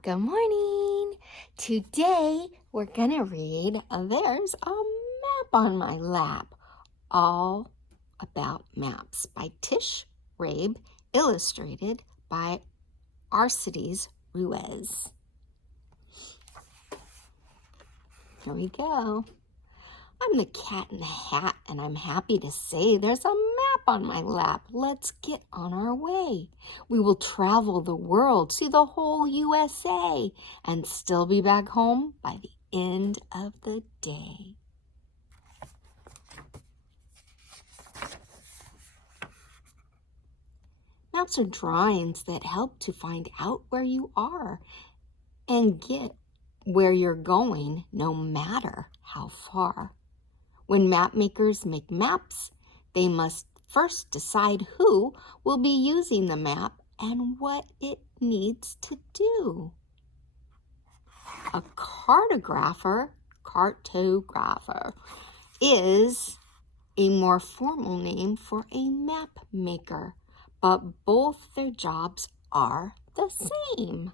Good morning. Today we're going to read There's a Map on My Lap, all about maps by Tish Rabe, illustrated by Arcides Ruiz. Here we go. I'm the Cat in the Hat, and I'm happy to say there's a map on my lap. Let's get on our way. We will travel the world, see the whole USA, and still be back home by the end of the day. Maps are drawings that help to find out where you are and get where you're going, no matter how far. When map makers make maps, they must first decide who will be using the map and what it needs to do. A cartographer is a more formal name for a map maker, but both their jobs are the same.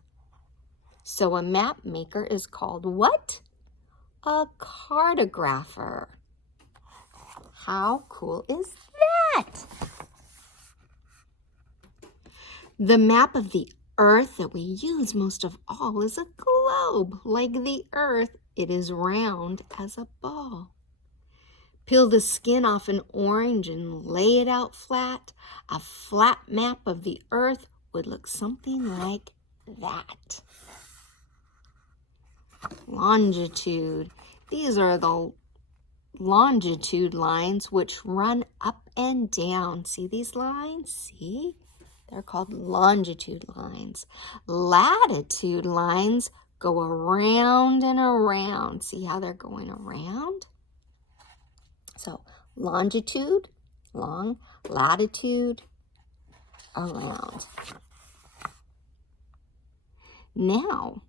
So a map maker is called what? A cartographer. How cool is that? The map of the Earth that we use most of all is a globe. Like the Earth, it is round as a ball. Peel the skin off an orange and lay it out flat. A flat map of the Earth would look something like that. Longitude. These are the longitude lines which run up and down. See these lines? See? They're called longitude lines. Latitude lines go around and around. See how they're going around? So longitude, long, latitude, around. Now,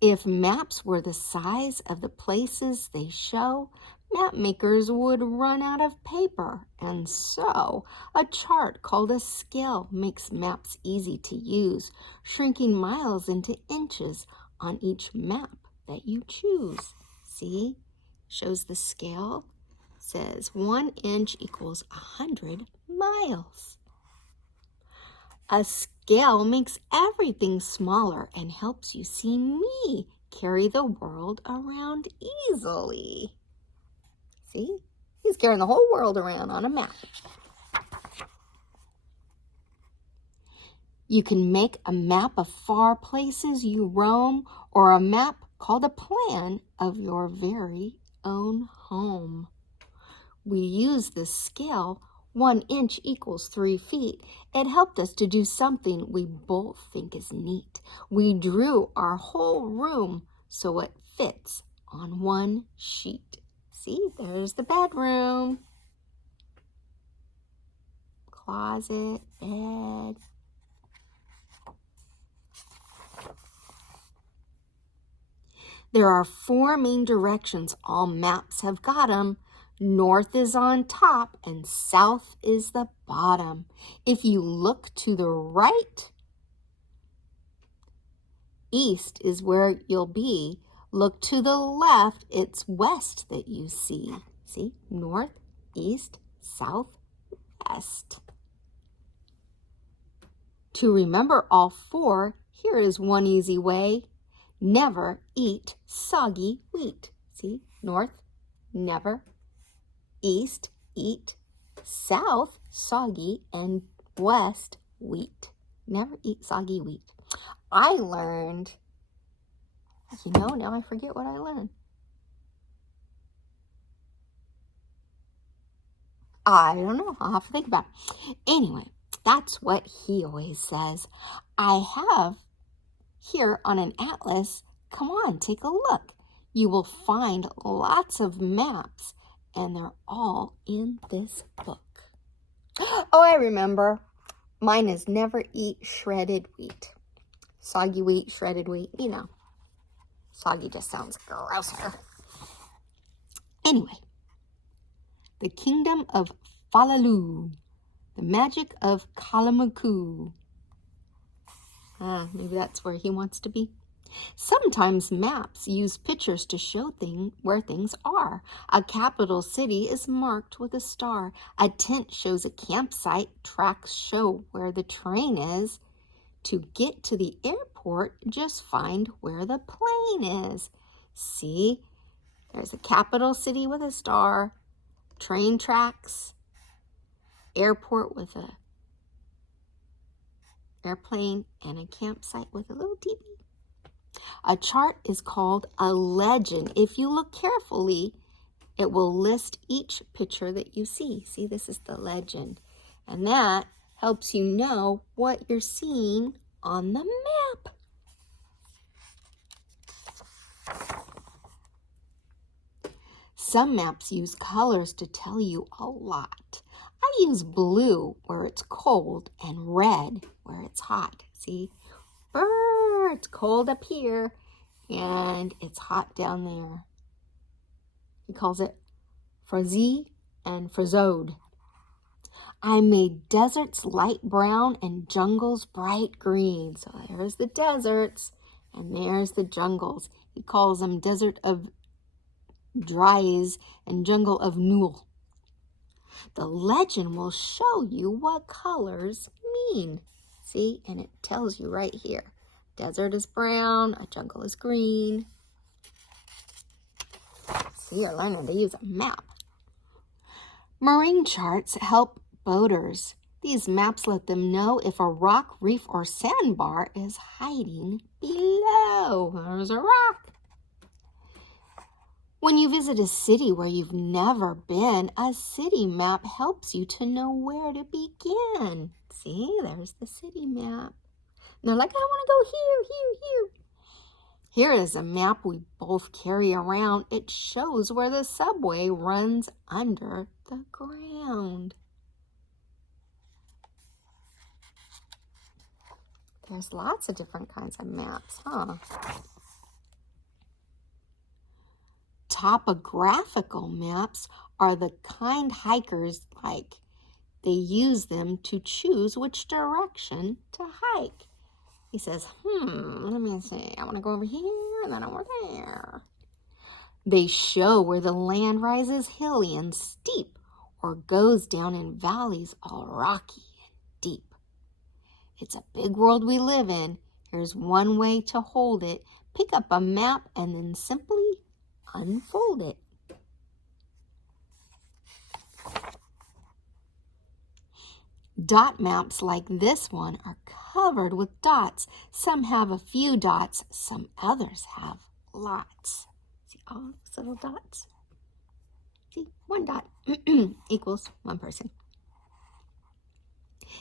if maps were the size of the places they show, map makers would run out of paper, and so a chart called a scale makes maps easy to use, shrinking miles into inches on each map that you choose. See? Shows the scale. Says 1 inch equals 100 miles. A scale makes everything smaller and helps you see me carry the world around easily. See? He's carrying the whole world around on a map. You can make a map of far places you roam, or a map called a plan of your very own home. We use the scale 1 inch equals 3 feet. It helped us to do something we both think is neat. We drew our whole room so it fits on one sheet. See, there's the bedroom, closet, bed. There are 4 main directions. All maps have got 'em. North is on top and south is the bottom. If you look to the right, east is where you'll be. Look to the left, it's west that you see. See, north, east, south, west. To remember all 4, here is one easy way. Never eat soggy wheat. See, north, never. East, eat. South, soggy. And west, wheat. Never eat soggy wheat. I learned, now I forget what I learned. I don't know. I'll have to think about it. Anyway, that's what he always says. I have here on an atlas, come on, take a look. You will find lots of maps, and they're all in this book. Oh, I remember. Mine is never eat shredded wheat. Soggy wheat, shredded wheat, Soggy just sounds grosser. Anyway, the kingdom of Falaloo, the magic of Kalamakoo. Maybe that's where he wants to be. Sometimes maps use pictures to show where things are. A capital city is marked with a star. A tent shows a campsite. Tracks show where the train is. To get to the airport, just find where the plane is. See, there's a capital city with a star, train tracks, airport with a airplane, and a campsite with a little teepee. A chart is called a legend. If you look carefully, it will list each picture that you see. See, this is the legend. And that helps you know what you're seeing on the map. Some maps use colors to tell you a lot. I use blue where it's cold and red where it's hot. See, it's cold up here and it's hot down there. He calls it Frazee and Frazode. I made deserts light brown and jungles bright green. So there's the deserts and there's the jungles. He calls them desert of Dries and jungle of Nul. The legend will show you what colors mean. See, and it tells you right here. Desert is brown, a jungle is green. See, you're learning to use a map. Marine charts help boaters. These maps let them know if a rock, reef, or sandbar is hiding below. There's a rock. When you visit a city where you've never been, a city map helps you to know where to begin. See, there's the city map. And they're like, I want to go here. Here is a map we both carry around. It shows where the subway runs under the ground. There's lots of different kinds of maps, huh? Topographical maps are the kind hikers like. They use them to choose which direction to hike. He says, let me see. I want to go over here and then over there. They show where the land rises hilly and steep or goes down in valleys all rocky and deep. It's a big world we live in. Here's one way to hold it. Pick up a map and then simply unfold it. Dot maps like this one are covered with dots. Some have a few dots, some others have lots. See all those little dots? See, one dot equals one person.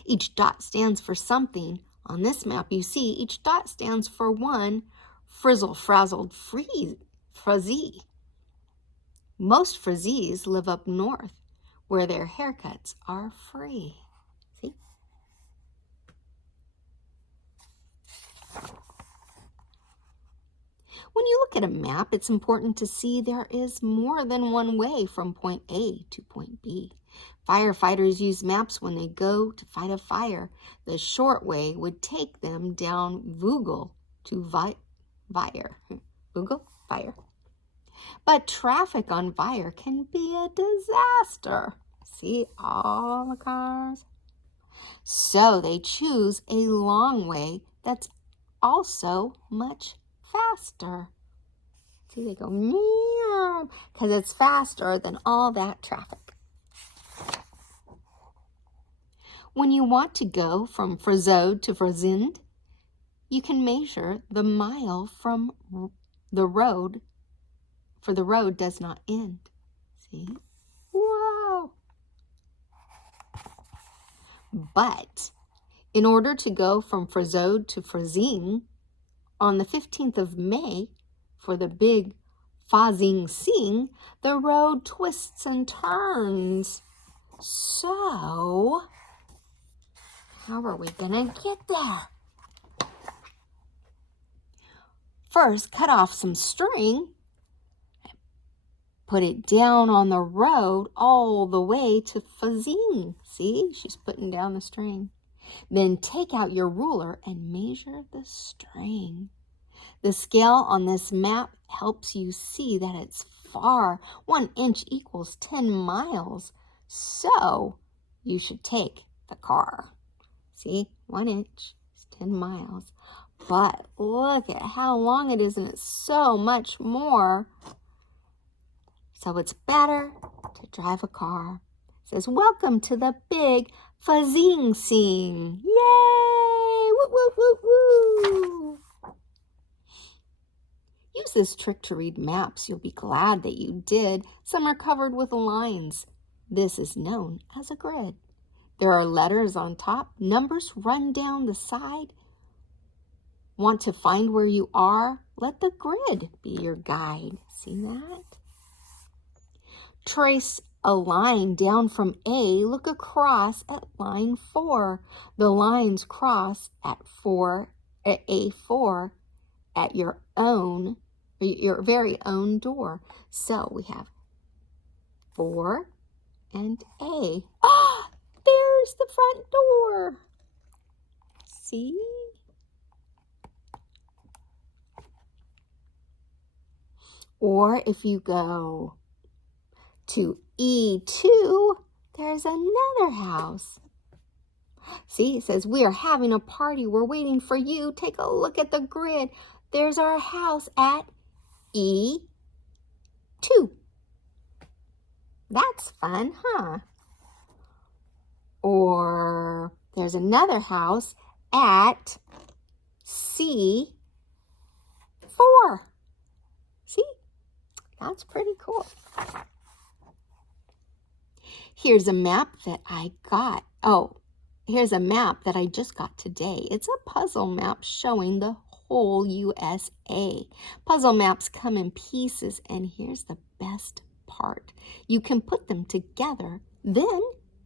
Each dot stands for something. On this map you see each dot stands for one frizzle-frazzled Frazee. Most Frazees live up north where their haircuts are free. See? When you look at a map, it's important to see there is more than one way from point A to point B. Firefighters use maps when they go to fight a fire. The short way would take them down Vogel to Vire. Vogel? Fire. But traffic on Vire can be a disaster. See all the cars? So they choose a long way that's also much faster. See, they go meow because it's faster than all that traffic. When you want to go from Frazode to Frazinde, you can measure the mile from the road, for the road does not end. See? Whoa! But in order to go from Frazode to Frazine, on the 15th of May, for the big Fazing Sing, the road twists and turns. So, how are we gonna get there? First, cut off some string, put it down on the road all the way to Fazine. See, she's putting down the string. Then take out your ruler and measure the string. The scale on this map helps you see that it's far. 1 inch equals 10 miles. So you should take the car. See, 1 inch is 10 miles. But look at how long it is, and it's so much more. So it's better to drive a car. It says, welcome to the big Fazing Sing. Yay! Woo, woo, woo, woo! Use this trick to read maps. You'll be glad that you did. Some are covered with lines. This is known as a grid. There are letters on top. Numbers run down the side. Want to find where you are? Let the grid be your guide. See that? Trace a line down from A. Look across at line 4. The lines cross at A4 at your very own door. So we have 4 and A. Ah, there's the front door. See? Or if you go to E2, there's another house. See, it says, we are having a party. We're waiting for you. Take a look at the grid. There's our house at E2. That's fun, huh? Or there's another house at C4. See? That's pretty cool. Here's a map that I got. Oh, here's a map that I just got today. It's a puzzle map showing the whole USA. Puzzle maps come in pieces, and here's the best part. You can put them together, then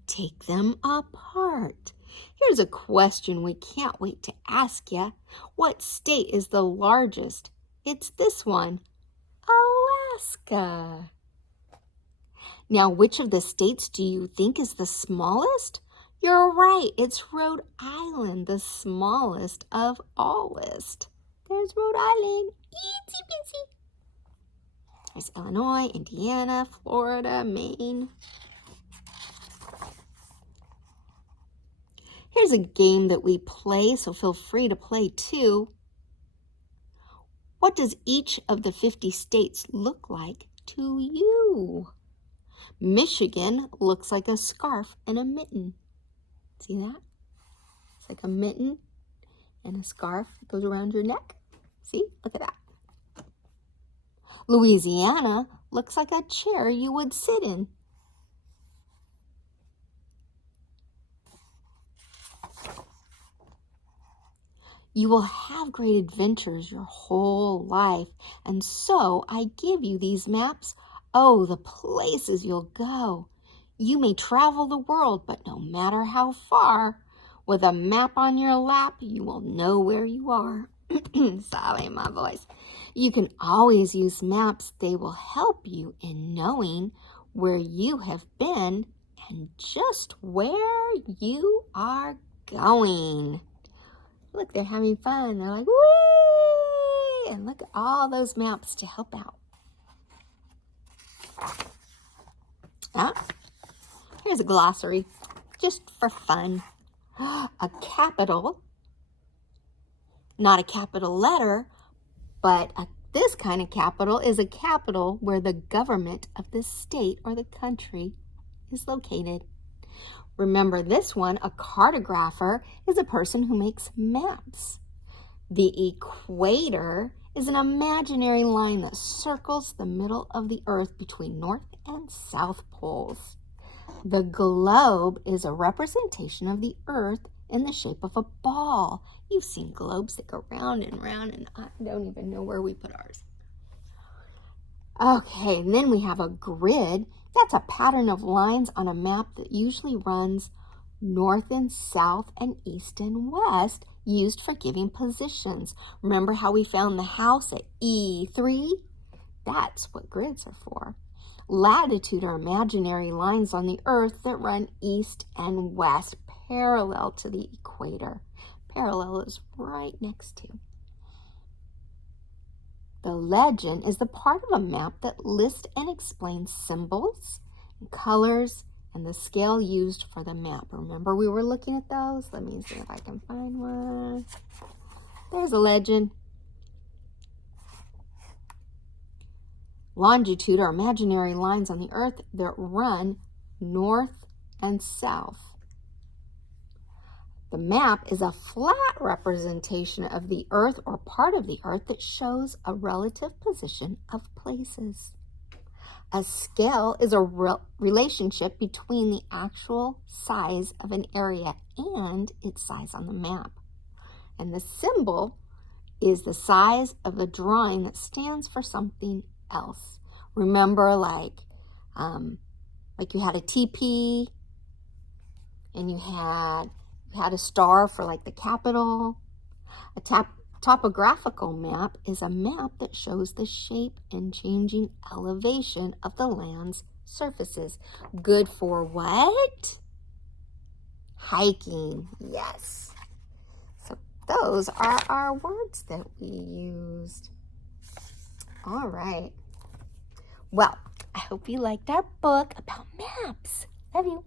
take them apart. Here's a question we can't wait to ask you. What state is the largest? It's this one, Alaska. Now, which of the states do you think is the smallest? You're right, it's Rhode Island, the smallest of allest. There's Rhode Island, easy peasy. There's Illinois, Indiana, Florida, Maine. Here's a game that we play, so feel free to play too. What does each of the 50 states look like to you? Michigan looks like a scarf and a mitten. See that? It's like a mitten and a scarf that goes around your neck. See? Look at that. Louisiana looks like a chair you would sit in. You will have great adventures your whole life, and so I give you these maps. Oh, the places you'll go. You may travel the world, but no matter how far, with a map on your lap, you will know where you are. Sorry, my voice. You can always use maps. They will help you in knowing where you have been and just where you are going. Look, they're having fun. They're like, whee! And look at all those maps to help out. Here's a glossary, just for fun. A capital, not a capital letter, but this kind of capital is a capital where the government of the state or the country is located. Remember this one, a cartographer is a person who makes maps. The equator is an imaginary line that circles the middle of the earth between north and south poles. The globe is a representation of the earth in the shape of a ball. You've seen globes that go round and round, and I don't even know where we put ours. Okay, and then we have a grid. That's a pattern of lines on a map that usually runs north and south and east and west, used for giving positions. Remember how we found the house at E3? That's what grids are for. Latitude are imaginary lines on the earth that run east and west, parallel to the equator. Parallel is right next to. The legend is the part of a map that lists and explains symbols, colors, and the scale used for the map. Remember we were looking at those? Let me see if I can find one. There's a legend. Longitude are imaginary lines on the earth that run north and south. The map is a flat representation of the earth or part of the earth that shows a relative position of places. A scale is a relationship between the actual size of an area and its size on the map. And the symbol is the size of a drawing that stands for something else. Remember, like you had a TP, and you had a star for like the capital. A topographical map is a map that shows the shape and changing elevation of the land's surfaces. Good for what? Hiking, yes. So those are our words that we used. All right. Well, I hope you liked our book about maps. Love you.